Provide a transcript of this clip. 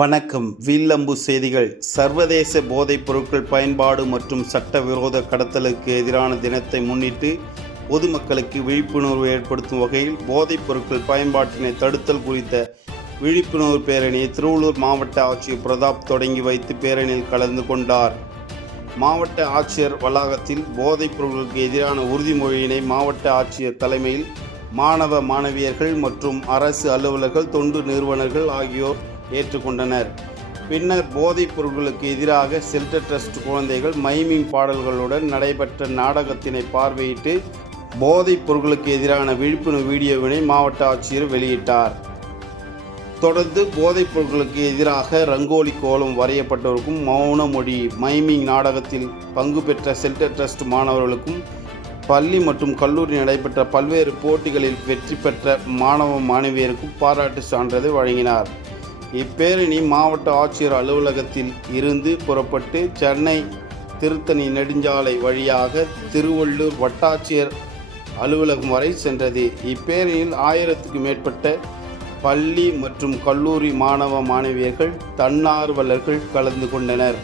வணக்கம். வில்லம்பு செய்திகள். சர்வதேச போதைப் பொருட்கள் பயன்பாடு மற்றும் சட்டவிரோத கடத்தலுக்கு எதிரான தினத்தை முன்னிட்டு பொதுமக்களுக்கு விழிப்புணர்வு ஏற்படுத்தும் வகையில் போதைப் பொருட்கள் பயன்பாட்டினை தடுத்தல் குறித்த விழிப்புணர்வு பேரணியை திருவள்ளூர் மாவட்ட ஆட்சியர் பிரதாப் தொடங்கி வைத்து பேரணியில் கலந்து கொண்டார். மாவட்ட ஆட்சியர் வளாகத்தில் போதைப் பொருட்களுக்கு எதிரான உறுதிமொழியினை மாவட்ட ஆட்சியர் தலைமையில் மாணவ மாணவியர்கள் மற்றும் அரசு அலுவலர்கள் தொண்டு நிறுவனர்கள் ஆகியோர் ஏற்றுக்கொண்டனர். பின்னர் போதைப் பொருட்களுக்கு எதிராக செல்டர் ட்ரஸ்ட் குழந்தைகள் மைமிங் பாடல்களுடன் நடைபெற்ற நாடகத்தினை பார்வையிட்டு போதைப் பொருட்களுக்கு எதிரான விழிப்புணர்வு வீடியோவினை மாவட்ட ஆட்சியர் வெளியிட்டார். தொடர்ந்து போதைப் பொருட்களுக்கு எதிராக ரங்கோலி கோலம் வரையப்பட்டவருக்கும் மௌன மொழி மைமிங் நாடகத்தில் பங்கு பெற்ற செல்டர் ட்ரஸ்ட் மாணவர்களுக்கும் பள்ளி மற்றும் கல்லூரி நடைபெற்ற பல்வேறு போட்டிகளில் வெற்றி பெற்ற மாணவ மாணவியருக்கும் பாராட்டு சான்றிதழ் வழங்கினார். இப்பேரணி மாவட்ட ஆட்சியர் அலுவலகத்தில் இருந்து புறப்பட்டு சென்னை திருத்தணி நெடுஞ்சாலை வழியாக திருவள்ளூர் வட்டாட்சியர் அலுவலகம் வரை சென்றது. இப்பேரணியில் ஆயிரத்துக்கு மேற்பட்ட பள்ளி மற்றும் கல்லூரி மாணவ மாணவியர்கள் தன்னார்வலர்கள் கலந்து கொண்டனர்.